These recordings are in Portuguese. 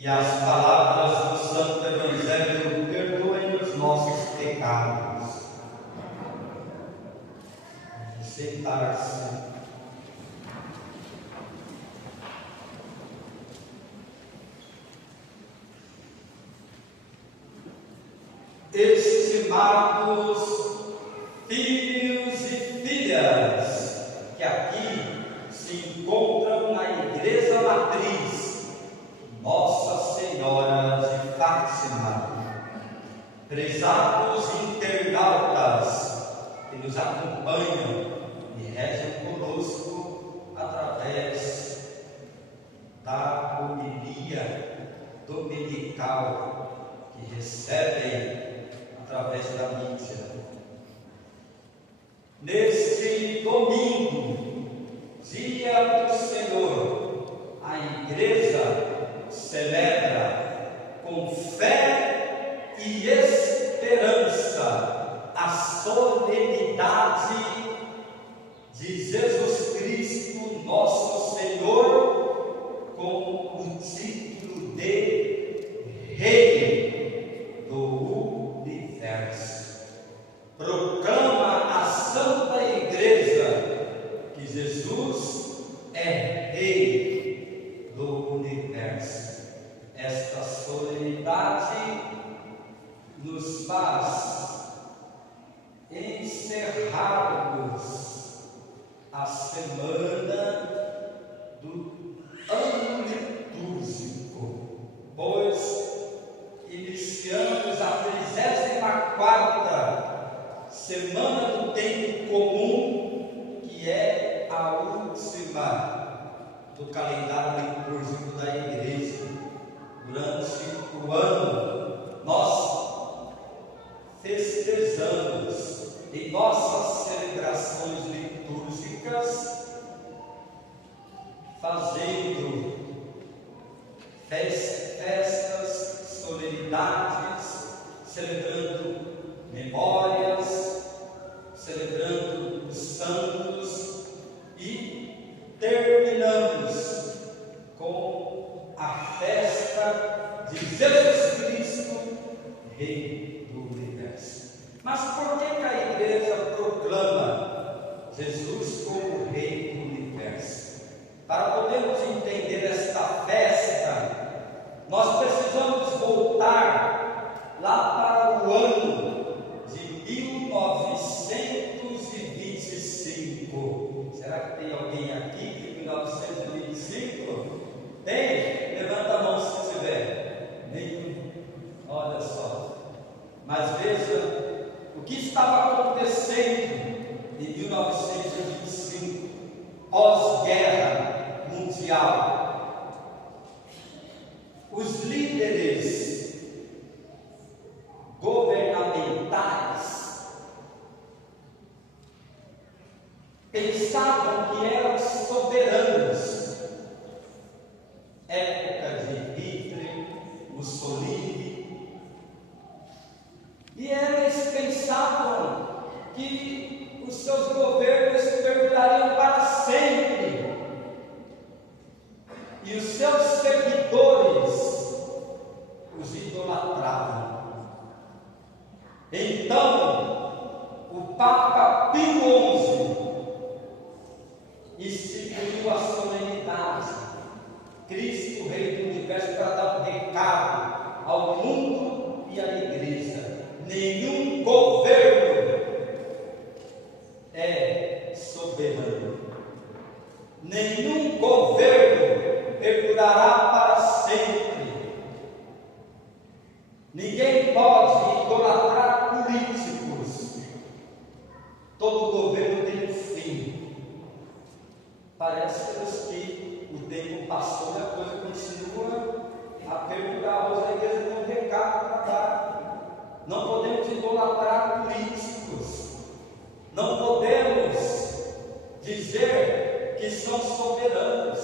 E as palavras do Santo Evangelho: perdoem os nossos pecados. Sentar-se. Estimados filhos e filhas que aqui se encontram na Igreja Matriz Nossa Senhora de Fátima, prezados internautas que nos acompanham e rezam conosco através da homilia dominical que recebem através da mídia. Neste domingo, dia do Senhor, a Igreja celebra com fé e esperança a solenidade de Jesus Cristo, nosso Senhor, com o título de Rei do Universo. Proclama a Santa Igreja que Jesus é Rei do Universo. Esta solenidade nos faz encerrarmos a semana do ano litúrgico, pois iniciamos a 34ª semana do tempo comum, que é a última do calendário litúrgico da Igreja. Durante o ano, nós festejamos em nossas celebrações litúrgicas, fazendo festas, solenidades, celebrando memórias, celebrando os santos, e terminamos com a festa de Jesus Cristo, Rei do Universo. Mas por que a Igreja proclama Jesus como Rei do Universo? Para podermos entender esta festa, nós precisamos voltar lá para o ano de 1925. Será que tem alguém aqui de 1925? Tem? Levanta a mão se tiver. Nenhum. Olha só. Mas veja o que estava acontecendo em 1925, pós-guerra mundial. Os líderes governamentais pensavam que eram soberanos. Época de Hitler, Mussolini, e eles pensavam que os seus governos perdurariam para sempre, e os seus seguidores os idolatravam. Então, o Papa Pio XI instituiu a solenidade Cristo, Rei do Universo, para dar um recado ao mundo e à Igreja: nenhum governo é soberano, nenhum governo perdurará para sempre. Ninguém pode idolatrar políticos. Todo governo tem um fim. Parece-nos que o tempo passou e a coisa continua a perdurar. Hoje a Igreja tem um recado para dar. Não podemos idolatrar políticos. Não podemos dizer que são soberanos,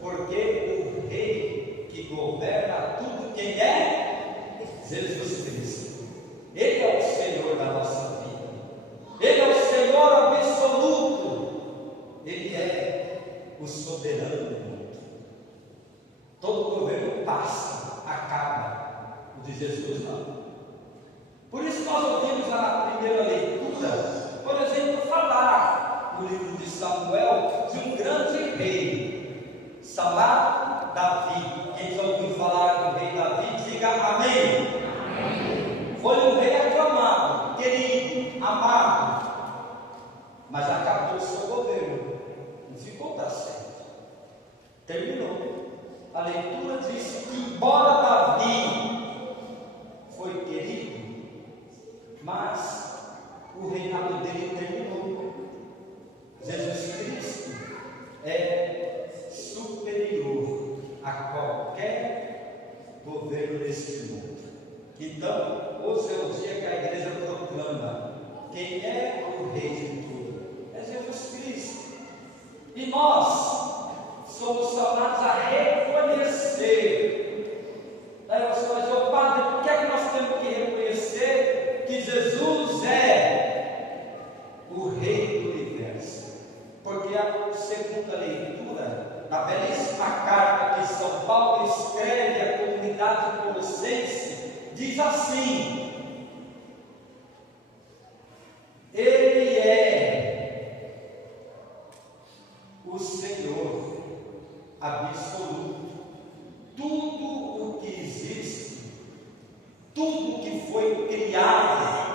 porque o Rei que governa tudo, quem é? Jesus Cristo. Ele é o Senhor da nossa vida. Ele é o Senhor absoluto. Ele é o soberano do mundo. Todo governo passa, Jesus não. Por isso nós ouvimos na primeira leitura, por exemplo, falar no livro de Samuel de um grande rei, chamado Davi. Quem já ouviu falar do rei Davi, diga amém. Amém. Foi um rei aclamado, querido, amado, mas acabou o seu governo, não ficou para sempre. Terminou. A leitura disse que, embora Davi foi querido, mas o reinado dele terminou. Jesus Cristo é superior a qualquer governo deste mundo. Então, hoje é o dia que a igreja proclama: quem é o rei de tudo? É Jesus Cristo. E nós somos chamados a reconhecer. Aí você vai dizer: Padre, por que é que nós temos que reconhecer que Jesus é o Rei do Universo? Porque a segunda leitura, na belíssima carta que São Paulo escreve à comunidade colossense, diz assim: Ele é o Senhor absoluto. Tudo o que existe, tudo o que foi criado,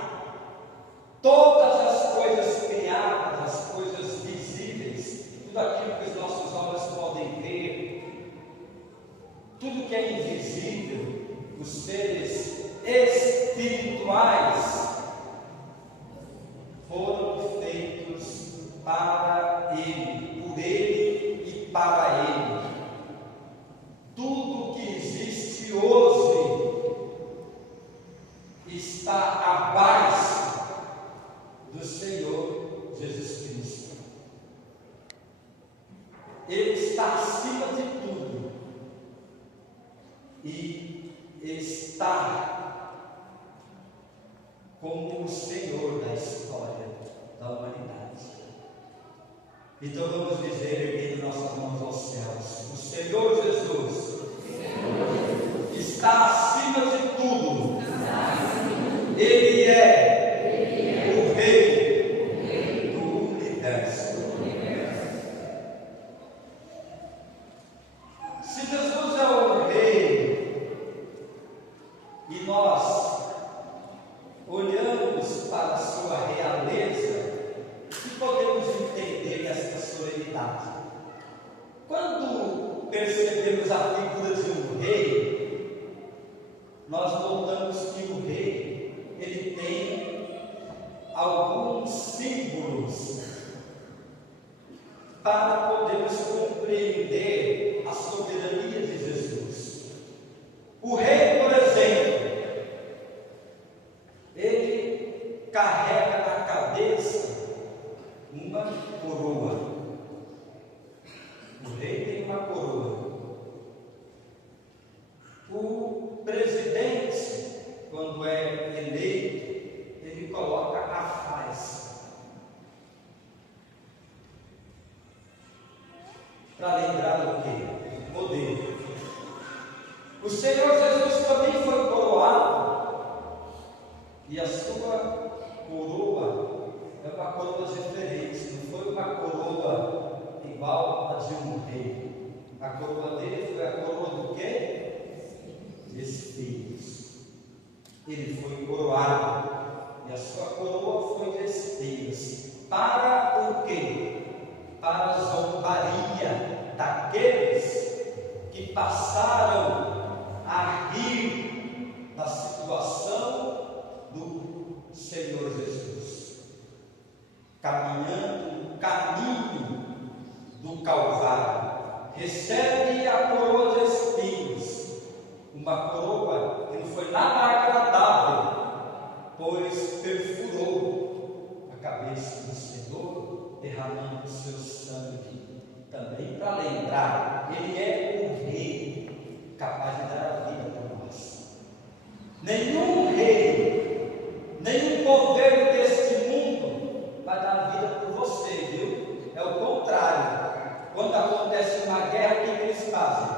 todas as coisas criadas, as coisas visíveis, tudo aquilo que os nossos olhos podem ver, tudo que é invisível, os seres espirituais, foram feitos para Ele, por Ele e para Ele. Tudo que existe hoje está abaixo do Senhor Jesus Cristo. Ele está acima de tudo e está como o Senhor da história da humanidade. Então vamos dizer, erguendo nossas mãos aos céus: o Senhor Jesus está acima de tudo. Ele é o Rei do Universo. Se Jesus é o Rei e nós olhamos para a sua realeza, que podemos entender esta solenidade? Quando percebemos a figura de um rei, nós notamos que o rei, ele tem alguns símbolos para podermos compreender a soberania de Jesus. O rei, por exemplo, ele carrega na cabeça uma coroa. O rei tem uma coroa. O presidente, quando é eleito, ele coloca a faixa. Para lembrar o quê? Poder. O Senhor Jesus também foi coroado, e a sua coroa é uma coroa diferente, não foi uma coroa igual a de um rei. A coroa dele foi a coroa do quê? De espinhos. Ele foi coroado, e a sua coroa foi de espinhos. Para o quê? Para a zombaria daqueles que passaram a rir da situação do Senhor Jesus, caminhando no caminho do Calvário. Recebe a coroa de espinhos, uma coroa que não foi nada agradável, pois perfurou a cabeça do Senhor, derramando o seu sangue. Também para lembrar, ele é o rei capaz de dar a vida por nós. Nenhum rei, nenhum governo deste mundo vai dar a vida por você, viu? É o contrário. Quando acontece uma guerra, o que eles fazem?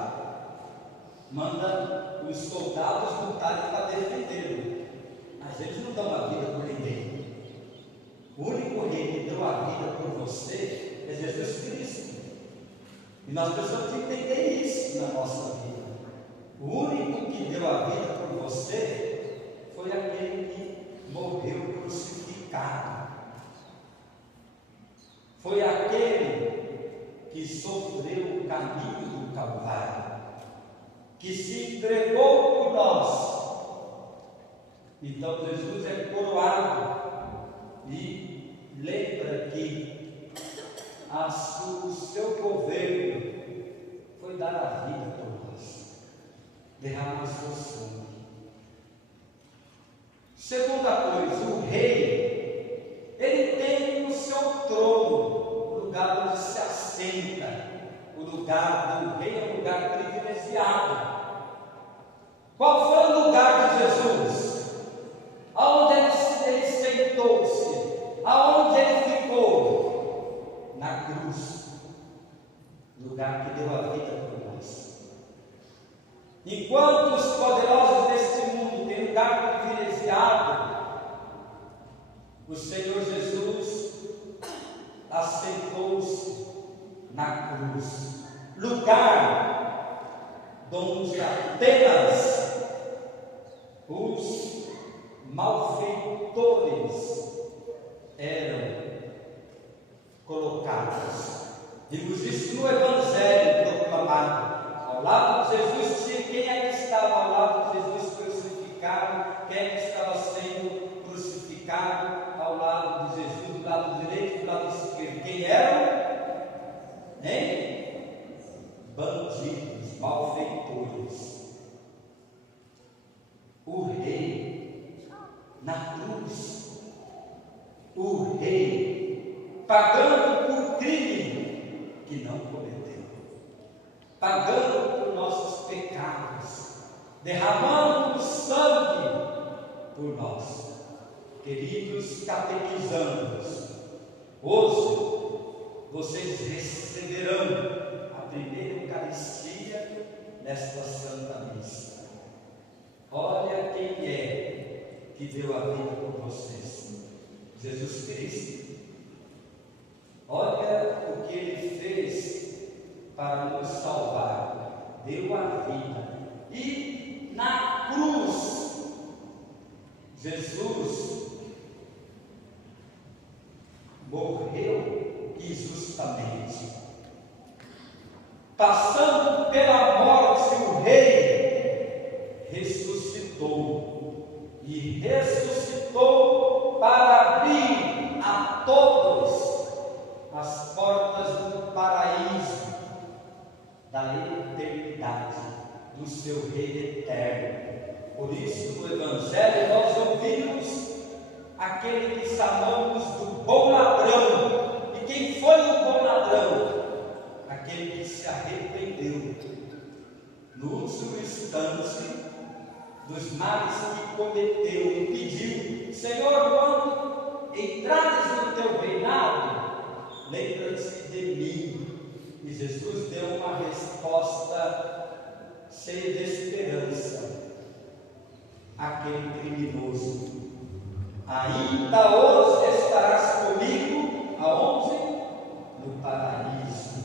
Manda o os soldados lutarem para defendê-lo, mas eles não dão a vida por ninguém. O único rei que deu a vida por você é Jesus Cristo. E nós precisamos entender isso na nossa vida. O único que deu a vida por você foi aquele que morreu crucificado. Foi aquele que sofreu o caminho do Calvário, que se entregou por nós. Então Jesus é coroado. E lembra que o seu governo foi dar a vida por nós, derramar seu sangue. Segunda coisa, o rei, ele tem o seu trono, o lugar onde se assenta. O lugar do rei é um lugar privilegiado. Qual foi o lugar de Jesus? Aonde ele sentou-se? Aonde ele ficou? Na cruz, lugar que deu a vida por nós. Enquanto os poderosos deste mundo têm lugar privilegiado, o Senhor Jesus assentou-se na cruz, lugar onde apenas os malfeitores eram colocados. Vimos isso no Evangelho proclamado. Ao lado de Jesus tinha quem é que estava ao lado de Jesus crucificado, quem é que estava sendo crucificado ao lado de Jesus, do lado direito e do lado esquerdo. Quem eram? Bandidos, malfeitores. O rei na cruz, o rei pagando por crime que não cometeu, pagando por nossos pecados, derramando o sangue por nós. Queridos catequizandos, hoje vocês receberão a primeira Eucaristia nesta Santa Missa. Olha quem é que deu a vida por vocês: Jesus Cristo. Olha o que Ele fez para nos salvar, deu a vida. E na cruz, Jesus morreu injustamente, passando pela morte. O rei ressuscitou, e ressuscitou para abrir a todos as portas do paraíso, da eternidade, do seu Rei eterno. Por isso, no Evangelho, nós ouvimos aquele que chamamos do bom ladrão. E quem foi o bom ladrão? Aquele que se arrependeu no último instante dos males que cometeu e pediu: Senhor, quando entrares no teu reinado, lembra-te de mim. E Jesus deu uma resposta cheia de esperança àquele criminoso: ainda hoje estarás comigo, aonde? No paraíso,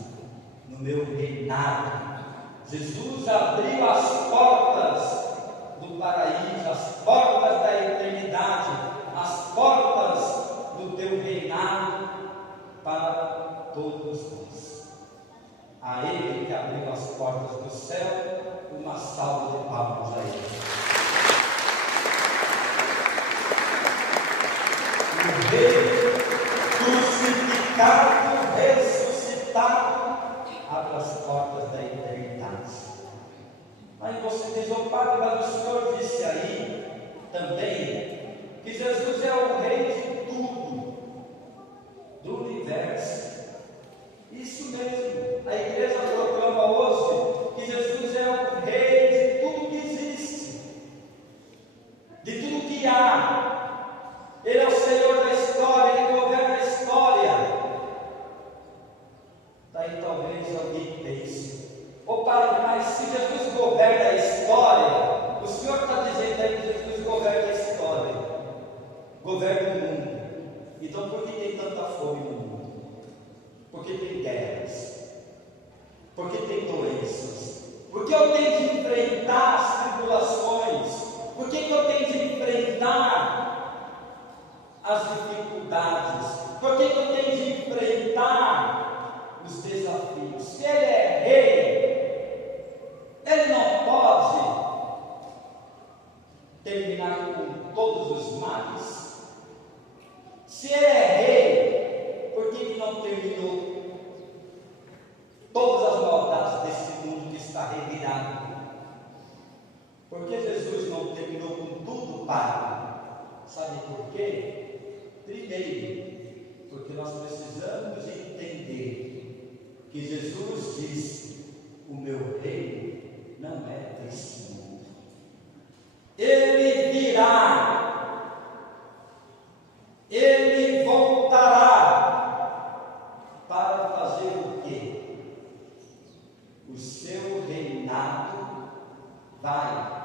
no meu reinado. Jesus abriu as portas do paraíso, as portas da eternidade, as portas do teu reinado para todos nós. A Ele que abriu as portas do céu, uma salva de palmas a Ele. O Rei crucificado, ressuscitado, abre as portas da eternidade. Aí você diz: ô Padre, mas o Senhor disse aí também que Jesus é o Rei de tudo, do universo. Isso mesmo, a igreja proclama hoje que Jesus é o Rei de tudo que existe, de tudo que há. Ele é o Senhor da história, Ele governa a história. Daí talvez alguém pense: ô Padre, mas se Jesus governa a história, Então, por que tem tanta fome no mundo? Por que tem guerras? Por que tem doenças? Por que eu tenho de enfrentar as tribulações? Por que eu tenho de enfrentar as dificuldades? Por que eu tenho de enfrentar os desafios? Se Ele é rei, Ele não pode terminar com todos os males. Se Ele é rei, por que não terminou todas as maldades desse mundo que está revirado? Por que Jesus não terminou com tudo, Pai? Sabe por quê? Primeiro, porque nós precisamos entender que Jesus disse: o meu reino não é desse mundo. Ele virá, Ele voltará para fazer o quê? O seu reinado vai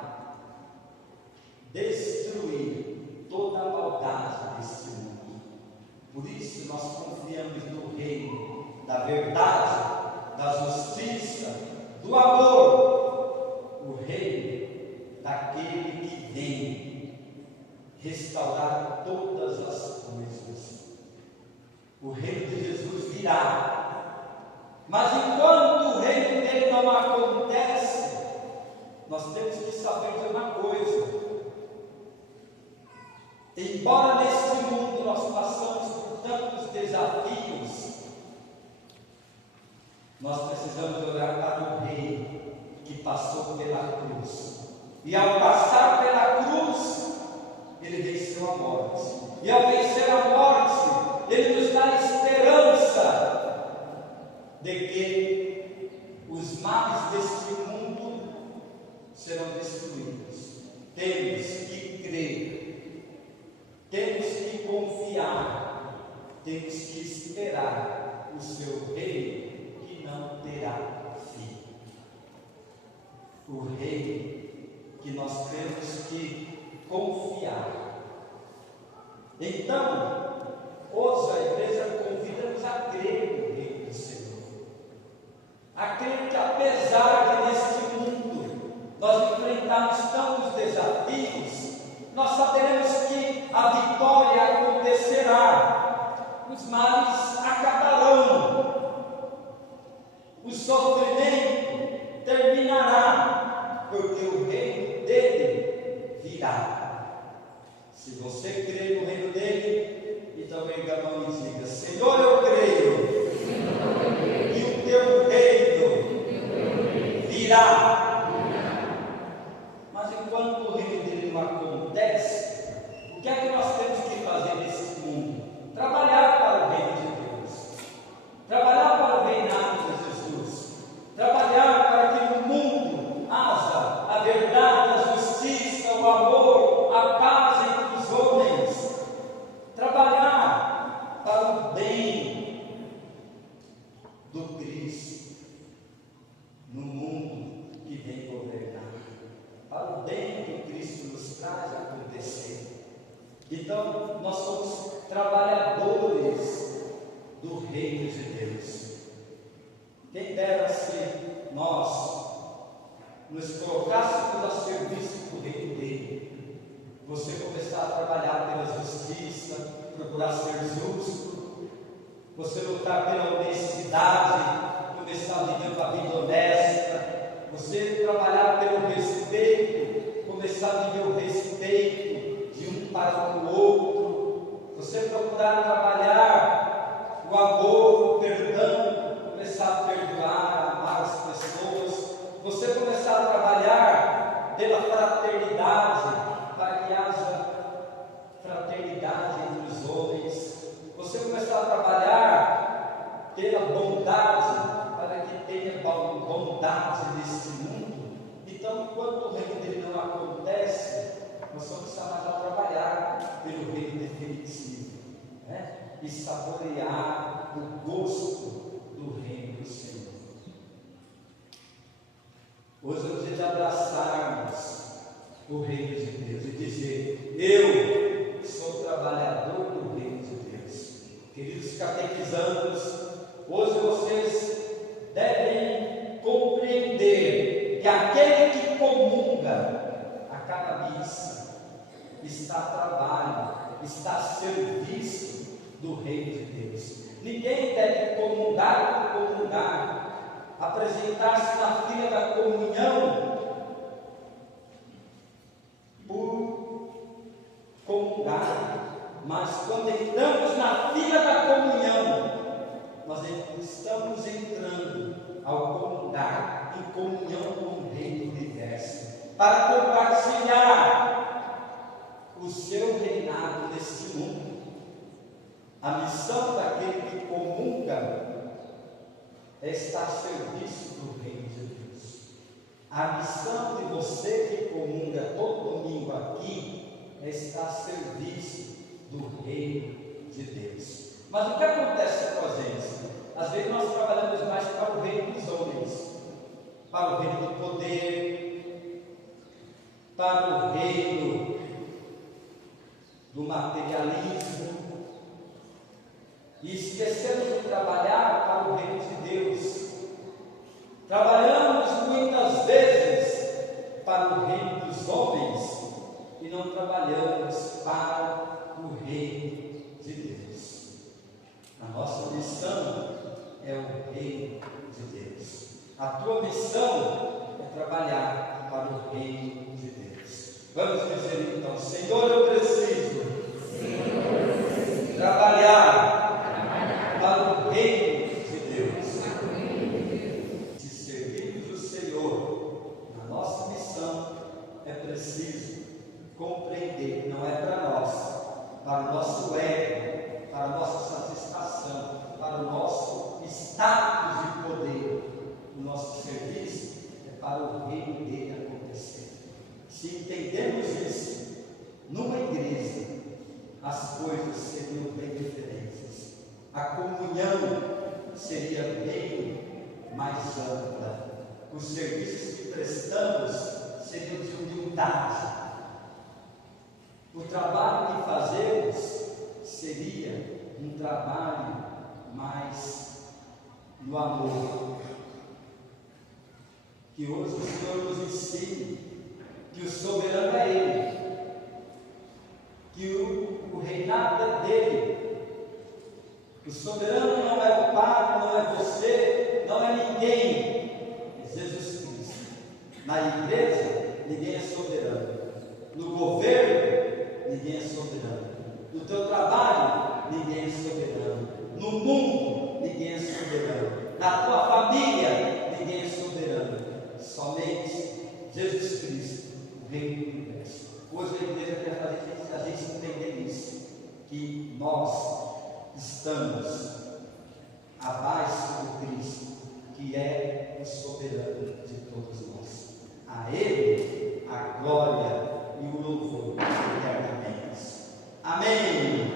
destruir toda a maldade deste mundo. Por isso nós confiamos no reino da verdade, da justiça, do amor, o reino daquele que vem restaurar todas as coisas. O reino de Jesus virá, mas enquanto o reino dele não acontece, nós temos que saber de uma coisa: embora neste mundo nós passamos por tantos desafios, nós precisamos olhar para o Rei que passou pela cruz. E ao passar pela cruz, Ele venceu a morte. E ao vencer a morte, Ele nos dá a esperança de que os males deste mundo serão destruídos. Temos que crer, temos que confiar, temos que esperar o seu reino que não terá fim. O reino que nós temos que confiar. Então, hoje a igreja convida-nos a crer no reino do Senhor, a crer que apesar de neste mundo nós enfrentarmos tantos desafios, nós saberemos que a vitória acontecerá, os males acabarão, o sofrimento terminará, porque o reino dele virá. Se você crê no reino dele, então erga a mão e diga: Senhor, eu creio, e o teu reino virá. Mas enquanto o reino dele não acontece, o que é que nós temos que fazer nesse mundo? Trabalhar para o reino de Deus, trabalhar para o reinado de Jesus, trabalhar para que no mundo haja a verdade, a justiça, o amor, a paz entre os homens, trabalhar para o bem do Cristo no mundo que vem governar, para o bem que Cristo nos traz a acontecer. Então, nós somos trabalhadores do reino de Deus. Quem dera se nós nos colocássemos a serviço do reino dele. Você começar a trabalhar pela justiça, procurar ser justo, você lutar pela honestidade, começar a viver uma vida honesta, você trabalhar pelo respeito, começar a viver o respeito de um para o outro, você procurar trabalhar o amor, o perdão, começar a perdoar, a amar as pessoas, você começar a trabalhar pela fraternidade, para que haja fraternidade entre os homens, você começar a trabalhar pela bondade, para que tenha bondade nesse mundo. Então, enquanto o reino dele não acontece, nós vamos chamar a trabalhar pelo reino definitivo, né? E saborear o gosto do reino do Senhor. Hoje é o dia de abraçarmos o reino de Deus e dizer: eu sou trabalhador do reino de Deus. Queridos catequizandos, hoje vocês devem compreender que aquele que comunga a cada missa está a trabalho, está a serviço do Reino de Deus. Ninguém deve comungar por comungar, apresentar-se na fila da comunhão por comungar. Mas quando entramos na fila da comunhão, nós estamos entrando ao comungar, em comunhão com o Rei do Universo, para compartilhar o seu reinado neste mundo. A missão daquele que comunga é estar a serviço do Reino de Deus. A missão de você que comunga todo domingo aqui é estar a serviço do Reino de Deus. Mas o que acontece com a gente? Às vezes nós trabalhamos mais para o reino dos homens, para o reino do poder, para o reino do materialismo, e esquecemos de trabalhar para o reino de Deus. Trabalhamos muitas vezes para o reino dos homens e não trabalhamos para o reino de Deus. A nossa missão é o reino de Deus. A tua missão é trabalhar para o reino de Deus. Vamos dizer então: Senhor, eu preciso trabalhar para o reino de Deus. Se servirmos o Senhor na nossa missão, é preciso compreender que não é para nós, para o nosso ego, para a nossa satisfação, para o nosso status de poder. O nosso serviço é para o reino dele acontecer. Se entendemos isso, numa igreja, as coisas seriam bem diferentes. A comunhão seria bem mais ampla. Os serviços que prestamos seriam de humildade. O trabalho que fazemos seria um trabalho mais no amor. Que hoje o Senhor nos ensine que o soberano é Ele, que o reinado é dele. O soberano não é o Pai, não é você, não é ninguém, é Jesus Cristo. Na igreja, ninguém é soberano. No governo, ninguém é soberano. No teu trabalho, ninguém é soberano. No mundo, ninguém é soberano. Na tua família, ninguém é soberano. Somente Jesus Cristo, o Rei do Universo. Hoje a igreja quer fazer a gente entender isso, que nós estamos abaixo do Cristo, que é o soberano de todos nós. A Ele a glória e o louvor eternamente. Amém.